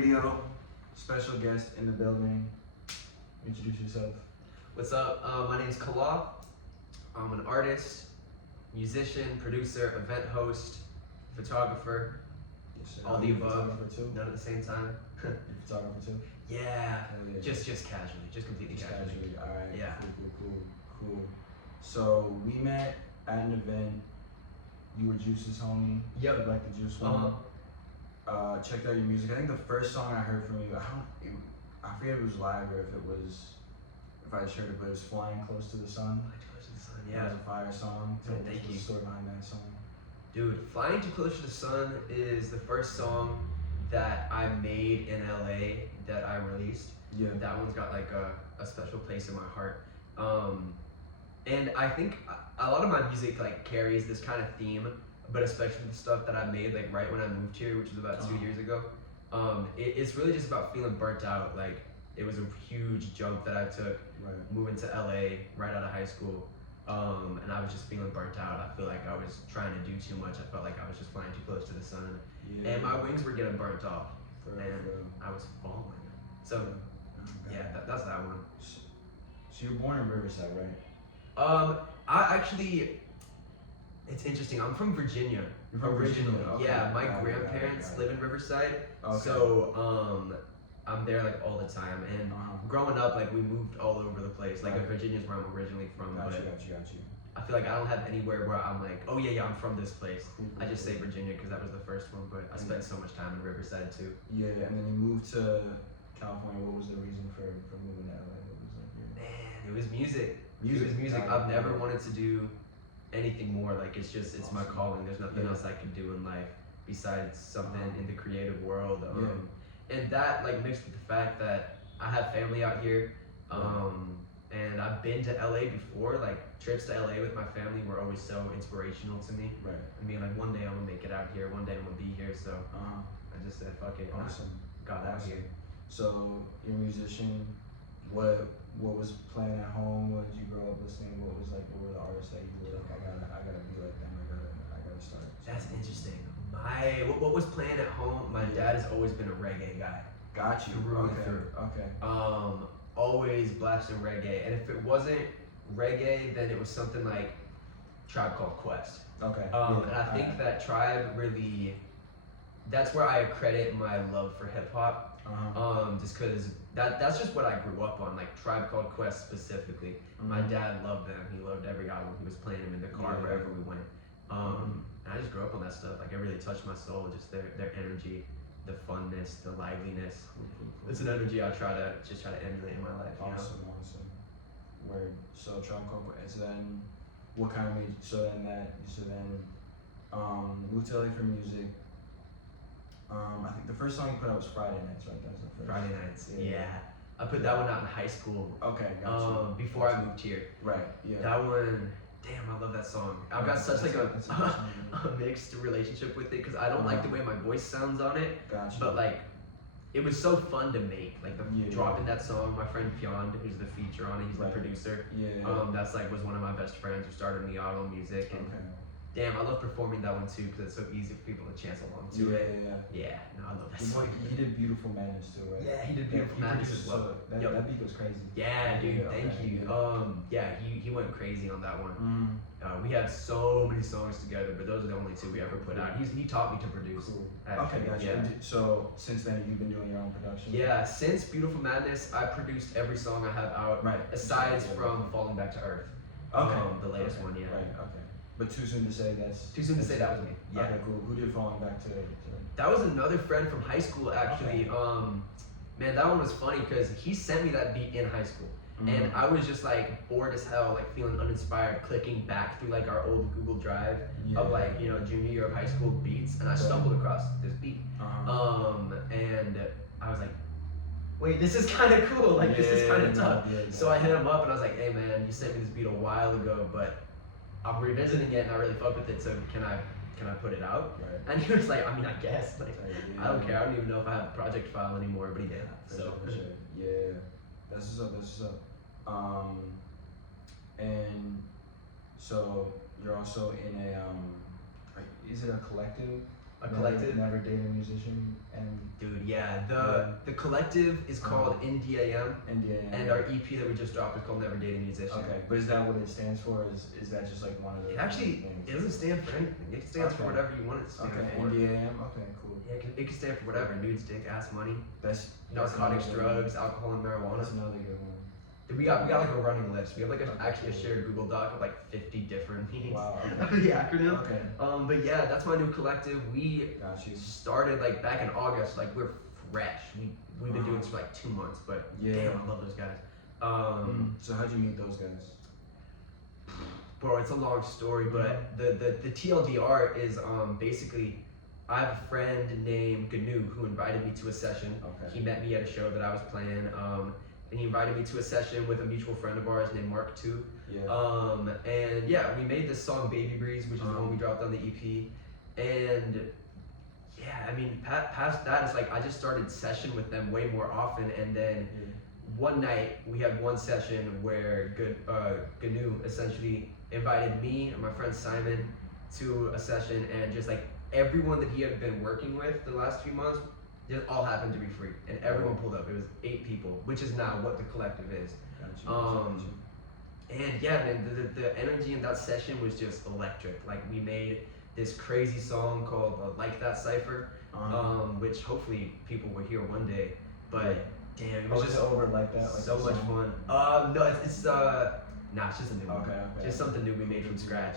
Radio, special guest in the building. Introduce yourself. What's up? My name's Kala. I'm an artist, musician, producer, event host, photographer, Yes, sir. all the You above. photographer too? None at the same time. You photographer too? Yeah, Hell yeah. just casually, just completely Just casually. casually. Alright. Yeah. Cool. So we met at an event. You were Juice's homie. Yep. You like the Juice one. Checked out your music. I think the first song I heard from you, I forget if it was live or if I just heard it, but it was Flying Close to the Sun. Yeah. It was a fire song. Yeah, What's thank the you. story behind that song? Dude, Flying Too Close to the Sun is the first song that I made in LA that I released. Yeah. That one's got like a special place in my heart. And I think a lot of my music like carries this kind of theme, but especially the stuff that I made like right when I moved here, which was about 2 years ago. It's really just about feeling burnt out. Like it was a huge jump that I took moving to LA right out of high school. And I was just feeling burnt out. I feel like I was trying to do too much. I felt like I was just flying too close to the sun. Yeah. And my wings were getting burnt off. For And real. I was falling. So yeah, that's that one. So you're born in Riverside, right? I actually, it's interesting. I'm from Virginia. You're from originally. Virginia, okay. Yeah, my Got it, grandparents got it. live in Riverside. Okay. So I'm there like all the time. And growing up, like we moved all over the place. Like Right. Virginia's where I'm originally from. Got but you. I feel like I don't have anywhere where I'm like, oh yeah, I'm from this place. Cool. I just say Virginia because that was the first one. But I spent so much time in Riverside too. Yeah, and then you moved to California. What was the reason for moving to LA? What was like your Man, it was music. Music. It was music. Got it. I've never wanted to do anything more. Like it's my Awesome. calling. There's nothing Yeah. else I could do in life besides something Uh-huh. in the creative world. Yeah. And that like mixed with the fact that I have family out here. And I've been to LA before. Like trips to LA with my family were always so inspirational to me. Right. I mean, like one day I'm gonna make it out here. One day I'm gonna be here. So I just said fuck it. and I Awesome. got out here. So you're a musician. What was playing at home? What did you grow up listening? What were the artists that you were like, I gotta be like them. I gotta start. That's interesting. What was playing at home? My dad has always been a reggae guy. Got you. Through and Okay. through. Okay. Always blasting reggae, and if it wasn't reggae, then it was something like Tribe Called Quest. Okay. And I think that Tribe really, that's where I credit my love for hip hop. Just cause that's just what I grew up on, like Tribe Called Quest specifically. My dad loved them. He loved every album. He was playing them in the car wherever we went. And I just grew up on that stuff. Like it really touched my soul. Just their energy, the funness, the liveliness. It's an energy I try to emulate in my life. You know? Awesome. Word. So Tribe Called Quest. So then, what kind of made moved to LA for music. I think the first song you put out was Friday Nights, right? That was the first. Friday Nights. Yeah. Yeah. I put that one out in high school. Okay, gotcha. Before I moved here. Right. Yeah. That one, damn, I love that song. I've got such like That's a good song, a mixed relationship with it because I don't like the way my voice sounds on it, Gotcha. but like it was so fun to make. Like dropping that song, my friend Pionde, who's the feature on it, he's the producer. Yeah. That's like was one of my best friends who started me out on music, and damn, I love performing that one too because it's so easy for people to chance along to it. Yeah, no, I love that song. He did Beautiful Madness too, right? Yeah, he did Beautiful Madness as well. That beat was crazy. Yeah, dude, thank you. Yeah. He went crazy on that one. We had so many songs together, but those are the only two we ever put out. He taught me to produce. Cool. Actually. Okay, gotcha. Yeah. So since then, you've been doing your own production? Yeah, since Beautiful Madness, I produced every song I have out, Right. aside from Falling Back to Earth. Okay. The latest one, yeah. Right. Okay. But too soon to say that's. Too soon to say that was me. Yeah. Okay, cool. Who did Falling Back to? That was another friend from high school, actually. Man, that one was funny because he sent me that beat in high school. And I was just like bored as hell, like feeling uninspired, clicking back through like our old Google Drive of like, junior year of high school beats, and I stumbled across this beat. And I was like, wait, this is kind of cool, like this is kind of tough. So I hit him up and I was like, hey man, you sent me this beat a while ago, but I'm revisiting it and I really fuck with it, so can I put it out? Right. And he was like, I mean, I guess, like, I don't care, I don't even know if I have a project file anymore, but he did. So. For sure. Yeah, that's what's up. And so you're also in a is it a collective A collective? Never dated a musician and Dude, yeah. The collective is called NDAM, and our EP that we just dropped is called Never Date a Musician. Okay, but is that what it stands for? Is that just like one of the It actually things? it doesn't stand for anything. It stands for whatever you want it to stand for. NDAM. Okay, cool. Yeah, it can stand for whatever. Nudes, dick, ass, money, That's narcotics, another drugs, alcohol, and marijuana. That's another good one. We got like a running list. We have like actually a shared Google Doc of like 50 different meanings Wow. of the acronym. Okay. But yeah, that's my new collective. We Got you. started like back in August. Like we're fresh. We've been doing this for like 2 months, but Yeah. damn, I love those guys. So how'd you meet those guys? Bro, it's a long story, but the TLDR is basically I have a friend named Gnu who invited me to a session. Okay. He met me at a show that I was playing. And he invited me to a session with a mutual friend of ours named Mark too. Yeah. And yeah, we made this song Baby Breeze, which is the one we dropped on the EP. And yeah, I mean, past that, it's like I just started session with them way more often. And then one night we had one session where Gnu essentially invited me and my friend Simon to a session, and just like everyone that he had been working with the last few months, it all happened to be free, and everyone pulled up. It was 8 people, which is now what the collective is. And yeah, man, the energy in that session was just electric. Like we made this crazy song called "Like That" Cipher, which hopefully people will hear one day. But damn, it was just over like that. Like so much fun. No, it's just a new one. Okay. Just something new we made from scratch.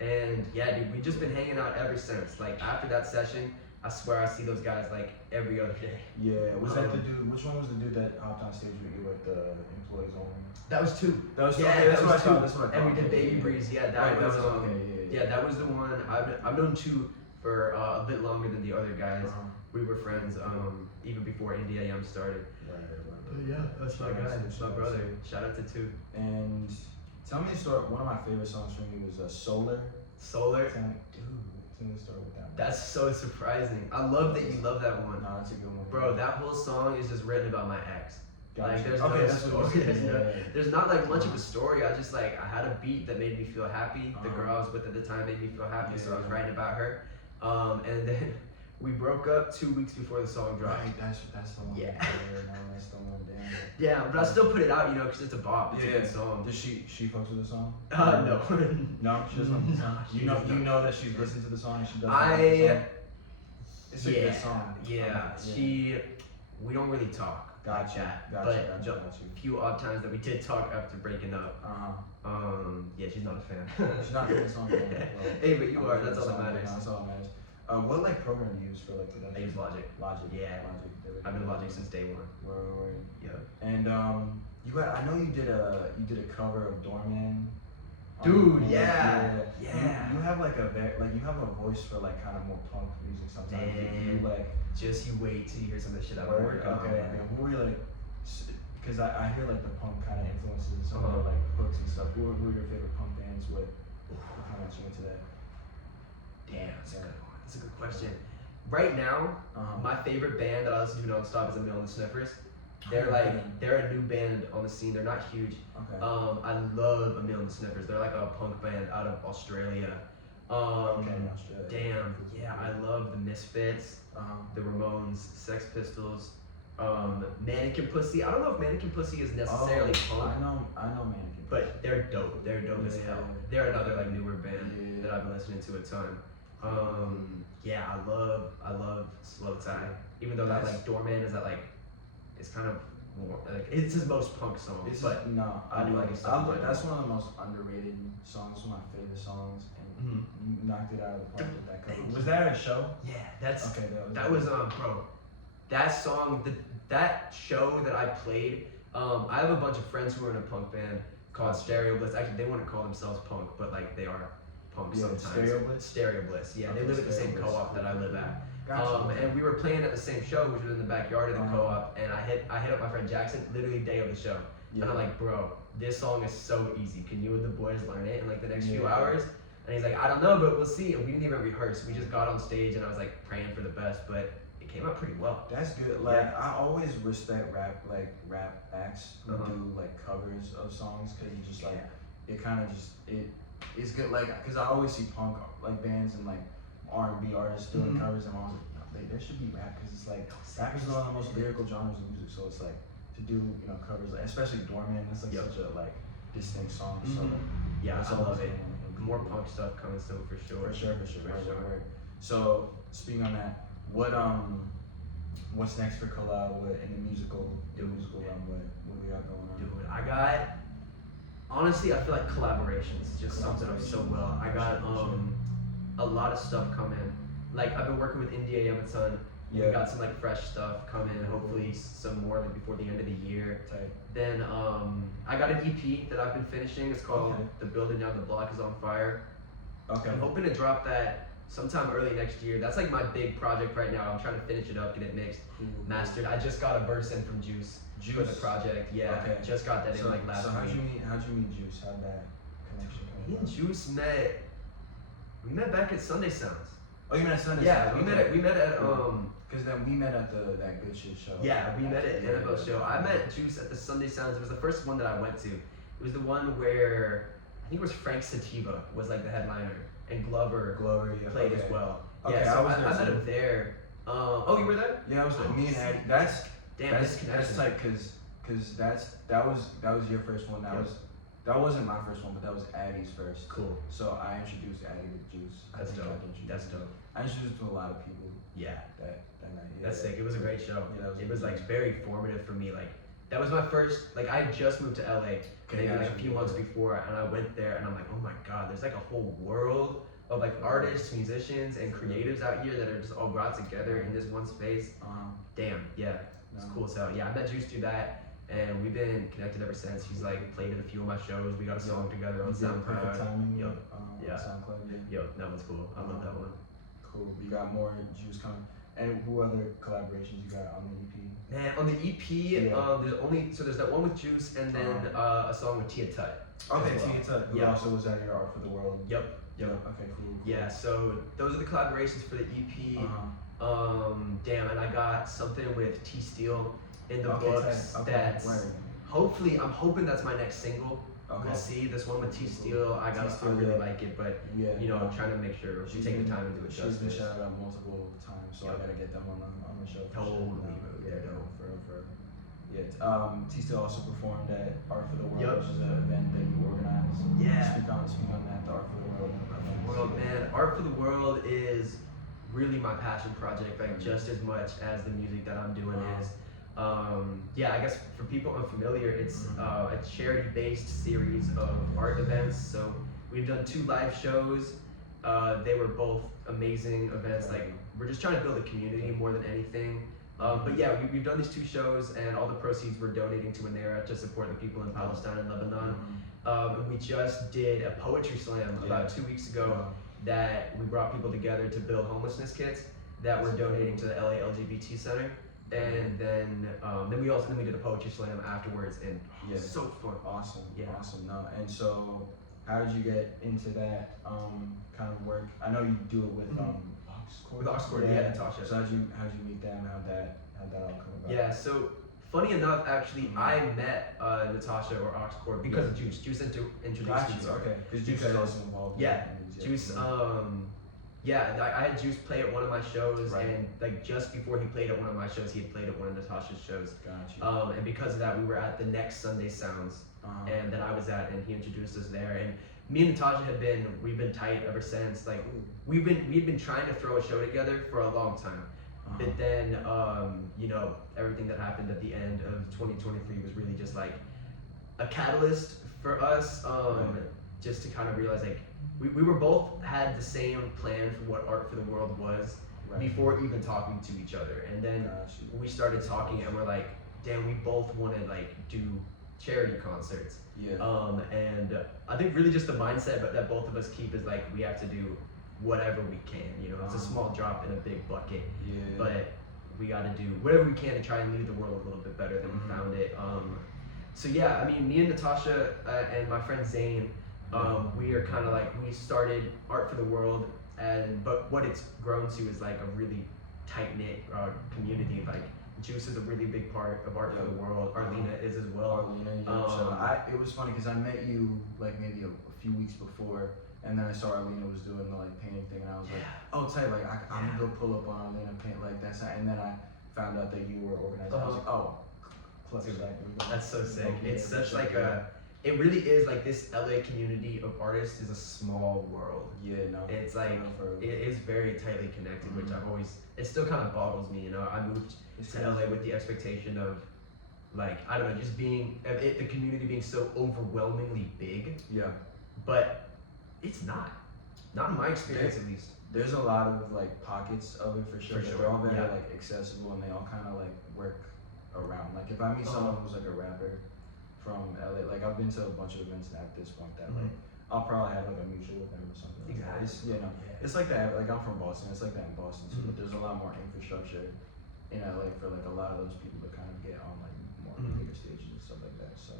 And yeah, dude, we've just been hanging out ever since. Like after that session, I swear I see those guys like every other day. Yeah, was that the dude? Which one was the dude that hopped on stage with you, like the employees only? That was 2. That was yeah, okay, that was 2. That's what I thought. And we did Baby Breeze. Yeah, that was okay. yeah, that was the one. I've known 2 for a bit longer than the other guys. We were friends even before NDAM started. Right. But yeah, that's my guy. That's my brother. Shout out to 2. And tell me the story. One of my favorite songs from you was Solar. Solar. Tell me the story with that one. That's so surprising. I love that you love that one. No, that's a good one. Bro, that whole song is just written about my ex. Gotcha. Like there's Okay, no that's what story. it is. There's not like much of a story. I just like I had a beat that made me feel happy. The girl I was with at the time made me feel happy, so I was writing about her. And then we broke up 2 weeks before the song dropped. Right, that's the one. Yeah. That's the one. Damn. Yeah, but I still put it out, you know, because it's a bop. It's a good song. Does she fucks with the song? No. No, she doesn't. No, You know that she's listened to the song and she doesn't. Like the song? It's a good song. Yeah. We don't really talk. Gotcha. But the few odd times that we did talk after breaking up. Yeah, she's not a fan. She's not a fan of the song. Hey, but you are. That's all that matters. That's all that matters. What like program do you use for like production? I use Logic. Yeah. Logic. I've been Logic since day 1. Word. Yeah. And I know you did a cover of Doorman. Dude, yeah. You have like you have a voice for like kind of more punk music sometimes. Damn. You like just you wait till you hear some of the shit I've been working on. Okay. Who were you like? Because I hear like the punk kind of influences, some of the like hooks and stuff. Who were your favorite punk bands? What kind of got you into that? Damn, that's a good one. That's a good question. Right now, my favorite band that I listen to nonstop is a Mill and the Sniffers. They're a new band on the scene. They're not huge. Okay. I love a Mill and the Sniffers. They're like a punk band out of Australia. Australia. Damn, yeah, I love the Misfits, the Ramones, Sex Pistols, Mannequin Pussy. I don't know if Mannequin Pussy is necessarily punk. I know Mannequin Pussy. But they're dope. They're dope as hell. They're another like newer band that I've been listening to a ton. Yeah, I love Slow Tie. Even though that like Doorman is that like, it's kind of more like it's his most punk song. I do like it. That's one of the most underrated songs. One of my favorite songs, and you knocked it out of the park with that cover. Was that a show? Yeah, that's okay. That was bro. That song, that show that I played. I have a bunch of friends who are in a punk band called Stereo Bliss. Actually, they wouldn't call themselves punk, but like they are punk sometimes. Stereo Bliss. Yeah, they live at the same co-op that I live at. And we were playing at the same show, which was in the backyard of the co-op. And I hit up my friend Jackson, literally day of the show. And I'm like, bro, this song is so easy. Can you and the boys learn it in like the next few hours? And he's like, I don't know, but we'll see. And we didn't even rehearse. We just got on stage, and I was like praying for the best, but it came out pretty well. That's good. Like I always respect rap acts who do like covers of songs, because it just like it kind of just it's good. Like because I always see punk like bands and like R&B artists doing Mhm. covers, and I was like, no, there should be rap because it's like rap is one of the most lyrical genres of music. So it's like to do covers, like, especially Doorman. That's like Yep. such a like distinct song. So Yeah, that's I love it. always More punk stuff coming soon for sure. For sure. For sure. Word. So speaking on that, what's next for collab? What in the musical realm? What we got going on? Dude, I got, honestly, I feel like collaborations just sums it up so well. I got a lot of stuff coming. Like I've been working with India Yamaton. We Yeah. got some like fresh stuff coming. Hopefully some more like before the end of the year. Tight. Then I got an EP that I've been finishing. It's called Okay. The Building Down the Block is on Fire. Okay. I'm hoping to drop that sometime early next year. That's like my big project right now. I'm trying to finish it up, get it mixed, mastered. I just got a verse in from Juice for the project. Yeah, Okay. just got that in like last So week. how'd you meet Juice? How'd that connection come Me and about? Juice met. We met back at Sunday Sounds. Oh, you met at Sunday? Yeah, Sounds, we okay. met at Because then we met at that Good Shit show. Yeah, we met at Yeah, Annabelle show. I met Juice at the Sunday Sounds. It was the first one that I went to. It was the one where I think it was Frank Sativa was like the headliner, and Glover yeah. played Okay. as well. Okay, Yeah, so I was there I met too. him there. Oh, you were there? Yeah, I was Oh, me and sick. Addie. That's Damn, this connection. like because that was your first one. Yep. That wasn't my first one, but that was Addie's first. Cool. So I introduced Addie with Juice. That's dope. That's dope. I introduced to a lot of people Yeah, that night. Yeah. that's sick. It was a great show. Yeah, that was It was like amazing. very formative for me. Like that was my first. Like I had just moved to LA maybe like a few months before, and I went there, and I'm like, oh my god, there's like a whole world of like artists, musicians, and creatives out here that are just all brought together in this one space. Damn, yeah, it's No. cool. So yeah, I met Juice through that, and we've been connected ever since. He's like played in a few of my shows. We got a song together on You did Perfect SoundCloud. Timing. Yup. On Yeah. SoundCloud. Yeah. Yo, that one's cool. I love that one. Cool. You got more Juice coming. And who other collaborations you got on the EP? Man, on the EP, Yeah. there's that one with Juice, and then a song with Tia Tut. Okay, as well. Tia Tut, who Yeah. also was at your Art for the World. Yep. Okay, cool. Yeah, so those are the collaborations for the EP. Damn, and I got something with T Steel in the books. Okay. That's Word. hopefully, I'm hoping that's my next single. Okay. We'll see. This one with T Steel, I T-Steel, really yeah. like it, but Yeah. I'm trying to make sure we She's take the been- time to do it She's been justice. shouted out multiple times, so I Yep. gotta get them on the show. for Totally, sure. bro. Yeah, They're dope. for real. Yeah. T Still also performed at Art for the World, Yep. which is an event that you organize. Yeah. Speak on that. The Art for the World. World, man, Art for the World is really my passion project, like just as much as the music that I'm doing is. Yeah, I guess for people unfamiliar, it's a charity-based series of art events. So we've done 2 live shows. They were both amazing events. Like we're just trying to build a community more than anything. But yeah, we've done these 2 shows, and all the proceeds we're donating to Anera to support the people in Palestine and Lebanon. And we just did a poetry slam about 2 weeks ago that we brought people together to build homelessness kits that we're donating to the LA LGBT Center. And then we did a poetry slam afterwards, and so fun. Awesome. Yeah. Awesome. No. And so, how did you get into that kind of work? I know you do it with Oxcord. With Oxcord, yeah, Natasha. So how'd you meet them? How'd that all come about? Yeah, so funny enough, actually, I met Natasha or Oxcord because of Juice. Juice introduced Got me you. to her. Okay. Because Juice is also involved. Yeah, in these, Juice. I had Juice play at one of my shows, Right. and like just before he played at one of my shows, he had played at one of Natasha's shows. Got you. And because of that, we were at the next Sunday Sounds, and that I was at, and he introduced us there. And me and Natasha we've been tight ever since. Like we'd been trying to throw a show together for a long time. But then, everything that happened at the end of 2023 was really just like a catalyst for us, just to kind of realize like we were both had the same plan for what Art for the World was before even talking to each other. And then we started talking, and we're like, damn, we both want to like do charity concerts. Yeah. And I think really just the mindset that both of us keep is like we have to do whatever we can. It's a small drop in a big bucket, but we got to do whatever we can to try and leave the world a little bit better than we found it. So yeah, I mean, me and Natasha and my friend Zane, we are kind of like, we started Art for the World, but what it's grown to is like a really tight knit community. Like Juice is a really big part of Art for the World. Arlena is as well. Arlena, so it was funny because I met you like maybe a few weeks before, And then I saw Arlena was doing the like painting thing, and I was like, Yeah. oh, tight, like I'm Yeah. gonna go pull up on Arlena paint like that's not, and then I found out that you were organizing. I was like, oh, clutch Dude, that. That's so sick. Yeah, It's for such sure, like yeah. it really is like this LA community of artists is a small world. Yeah, no. It's like for it is very tightly connected, which Mhm. I've always it still kind of boggles me. You know, I moved it's to LA with the expectation of like I don't know, just being the community being so overwhelmingly big, Yeah. but it's not. Not in my experience, at least. There's a lot of like pockets of it for sure. For But sure, they're all very yeah. like accessible, and they all kind of like work around. Like if I meet someone who's like a rapper from LA, like I've been to a bunch of events at this point that like I'll probably have like a mutual with them or something. Like that. It's, you know, Yeah. it's like that. Like I'm from Boston. It's like that in Boston too. Mhm. But there's a lot more infrastructure in LA for like a lot of those people to kind of get on like more Mhm. bigger stages and stuff like that. So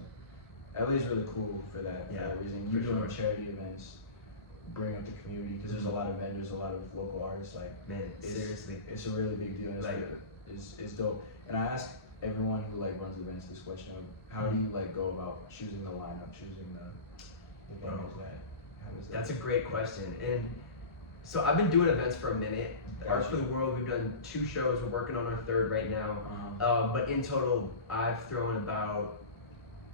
LA is really cool for that. Yeah, for that reason. for You doing sure. charity events, bring up the community because there's a lot of vendors, a lot of local artists. Like Man, it's, seriously. it's a really big deal. And Like- it's dope. And I ask everyone who like runs events this question of how do you like go about choosing the lineup, choosing the Bro. vendors that. How is that? That's a great question. And so I've been doing events for a minute. Art Gotcha. for the World, we've done 2 shows. We're working on our 3rd right now. But in total, I've thrown about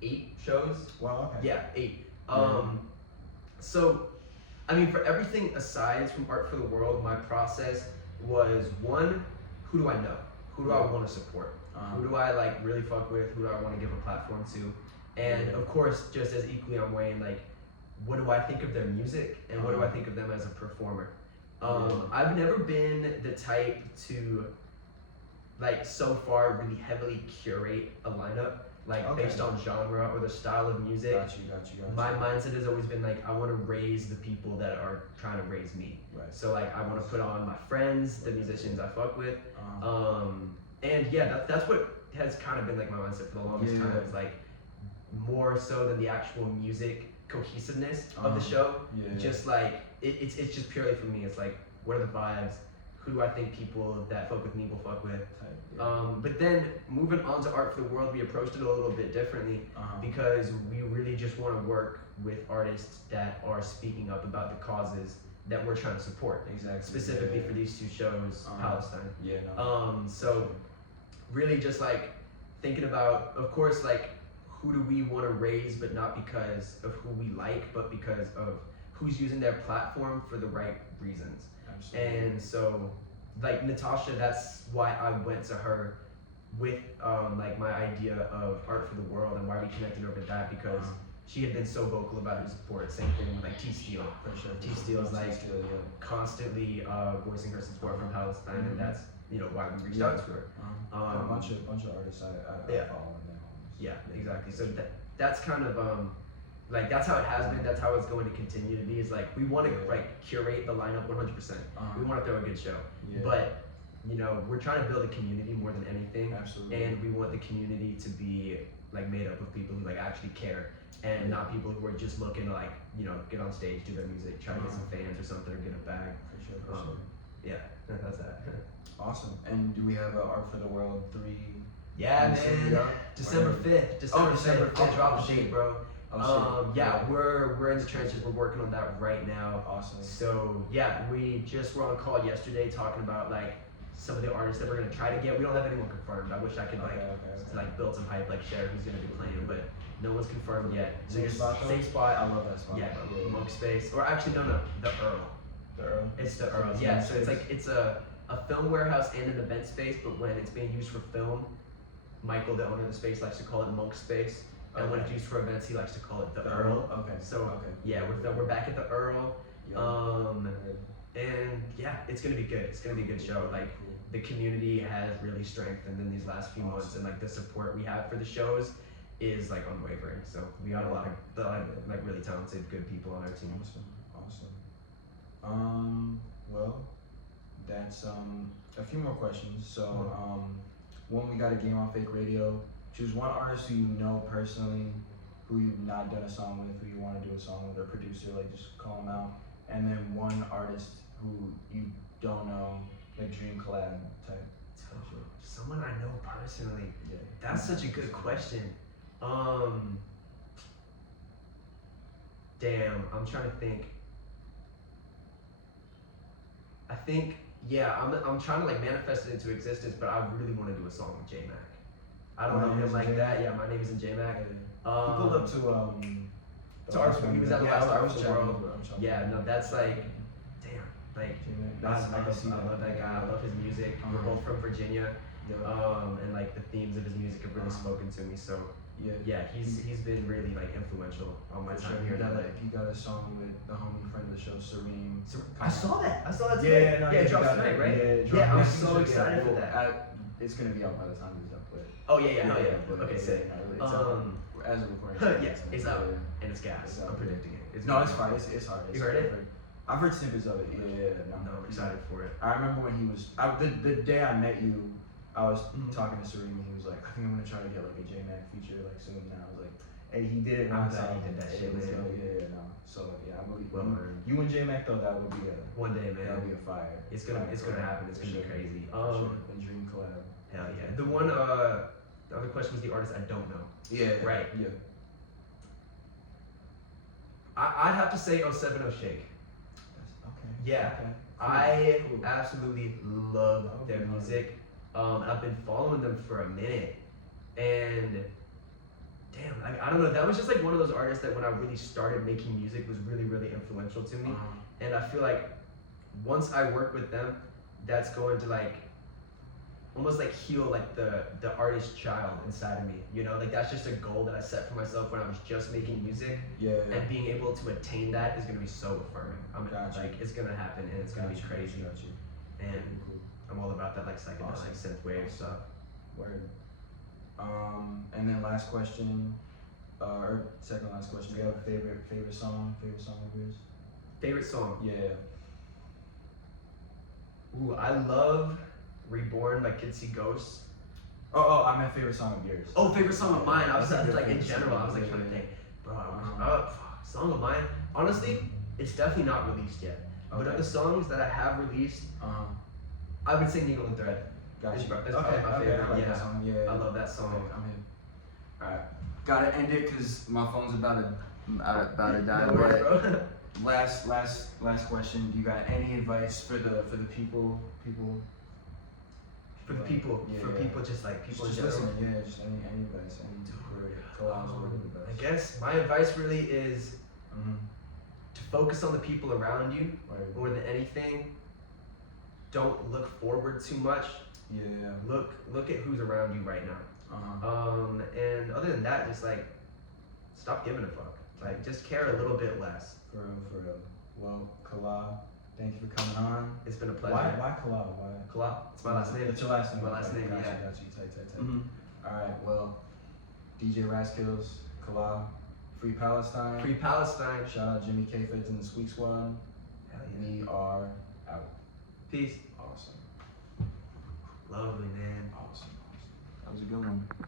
8 shows. Well, okay. Yeah, 8. Yeah. So, I mean, for everything aside from Art for the World, my process was 1, who do I know? Who do I want to support? Who do I like really fuck with? Who do I want to give a platform to? And of course, just as equally on weighing, like, what do I think of their music and what do I think of them as a performer? I've never been the type to, like, so far really heavily curate a lineup, like Okay. based on genre or the style of music. Got you. My mindset has always been like I want to raise the people that are trying to raise me. Right. So like I want to put on my friends, the musicians I fuck with, Uh-huh. and yeah, that's what has kind of been like my mindset for the longest time. Yeah. Is like more so than the actual music cohesiveness of the Uh-huh. show. Yeah. Just like it's just purely for me. It's like what are the vibes? Who do I think people that fuck with me will fuck with? Type, yeah. But then moving on to Art for the World, we approached it a little bit differently because we really just want to work with artists that are speaking up about the causes that we're trying to support. Exactly. Specifically yeah. for these 2 shows, Palestine. Yeah. No. So really just like thinking about, of course, like who do we want to raise, but not because of who we like, but because of who's using their platform for the right reasons. Absolutely. And so, like Natasha, that's why I went to her with like my idea of Art for the World and why we connected over that because she had been so vocal about her support. Same thing with like T Steel. For sure. T Steel is like T-Steel, yeah. constantly voicing her support from Palestine, and that's why we reached Yeah. out to her. Got a bunch of artists I yeah. follow now. Yeah, exactly. So that's kind of like that's how it has been. That's how it's going to continue to be. Is like we want to like curate the lineup 100%. We want to throw a good show, Yeah. but we're trying to build a community more than anything, Absolutely. and we want the community to be like made up of people who like actually care, and not people who are just looking to like get on stage, do their music, try to get some fans or something, or get a bag. For sure. Yeah, that's that. Awesome. And do we have Art for the World 3? Yeah, man. December 5th. December 5th. I'll drop the date, bro. Yeah, we're in the trenches. We're working on that right now. Awesome. So yeah, we just were on a call yesterday talking about like some of the artists that we're gonna try to get. We don't have anyone confirmed. I wish I could like build some hype, like share who's gonna be playing, but no one's confirmed yet. So Same just spot though? same spot. I love that spot. Yeah, Monk Space, or actually no, the Earl. The Earl. It's the Earl. Yeah, so it's like it's a film warehouse and an event space, but when it's being used for film, Michael, the owner of the space, likes to call it Monk Space. And when it's used for events, he likes to call it the Earl. Okay. So yeah, we're back at the Earl. And yeah, it's gonna be good. It's gonna be a good show. Like the community has really strengthened in these last few months, and like the support we have for the shows is like unwavering. So we got a lot of like really talented, good people on our team. Awesome. Well, that's a few more questions. So one, we got a game on Fake Radio. Choose one artist who you know personally, who you've not done a song with, who you want to do a song with, or producer, like just call them out. And then one artist who you don't know, like dream collab type shit. Someone I know personally. Yeah. That's such a good question. Damn, I'm trying to think. I think I'm trying to like manifest it into existence, but I really want to do a song with J Mac. I don't My know Name him Is like J that. Mac? Yeah, my name isn't J Mac. He pulled up to to Art for- he was at the last Art for the World. World. Yeah, no, that's like, damn, like I love that guy. I love his music. We're both from Virginia, and like the themes of his music have really spoken to me. So yeah, he's been really like influential on my time here in LA. He got a song with the homie friend of the show, Serene. I saw that today. Yeah, Yeah, it drops tonight, right? Yeah, I'm so excited for that. It's gonna be out by the time it's up, but Oh yeah, hell yeah. Okay, sick. It's out as a recording. Yeah, it's out and it's gas. I'm predicting it. No, it's fine. It's hard. You heard it? I've heard snippets of it. Yeah, No, I'm excited for it. I remember when he was the day I met you. I was talking to Serene and he was like, I think I'm gonna try to get like a J Mac feature like soon. And I was like, hey, he did it. I'm when I glad saw he him. did that shit, man. Yeah, no. So yeah, I believe Well you. earned. You and J Mac though, that would be One day, man. that would be a fire. It's gonna happen. It's gonna be crazy. A dream collab. Hell yeah. The one the other question was the artist I don't know. Yeah. Right. Yeah. I'd have to say 070 Shake. Okay. Yeah. Okay. I Cool. absolutely love their music. I've been following them for a minute, and damn, I don't know. That was just like one of those artists that when I really started making music was really, really influential to me. And I feel like once I work with them, that's going to like almost like heal like the artist child inside of me. You know, like that's just a goal that I set for myself when I was just making music. Yeah. And being able to attain that is gonna be so affirming. Gotcha. Like it's gonna happen and it's gonna be crazy. Gotcha. And Cool. I'm all about that like psychedelic synth wave stuff. Word. And then last question, or second last question. Do you have a favorite song of yours? Favorite song? Yeah. Ooh, I love Reborn by Kids See Ghosts. I meant favorite song of yours. Oh, favorite song of mine. I was That's a like in favorite general. I was song. like trying to think. Bro, song of mine. Honestly, it's definitely not released yet. But Okay. of the songs that I have released, I would say Needle and Thread. Gotcha. It's probably my favorite. I like Yeah. that song. Yeah. I love that song. Okay, I'm in. Alright. Gotta end it because my phone's about to die. No worries, But bro. last question. Do you got any advice for the people? For the people, Yeah. for people just like people Just in general. listening. Yeah. Just any advice. Any collabs or whatever. I guess my advice really is Mm-hmm. to focus on the people around you Right. more than anything. Don't look forward too much. Yeah. Look at who's around you right now. And other than that, just like stop giving a fuck. Like just care a little bit less. For real. Well, Kalab, thank you for coming on. It's been a pleasure. Why Kalab? Why? Kalab. It's my last name. It's your last name. My last name. Gotcha, Yeah. Gotcha. Tight. Mhm. Alright, well, DJ Raskills, Kalab, Free Palestine. Free Palestine. Shout out Jimmy K Feds and the Squeak Squad. Hell yeah. We are out. Peace. Awesome. Lovely, man. Awesome. That was a good one.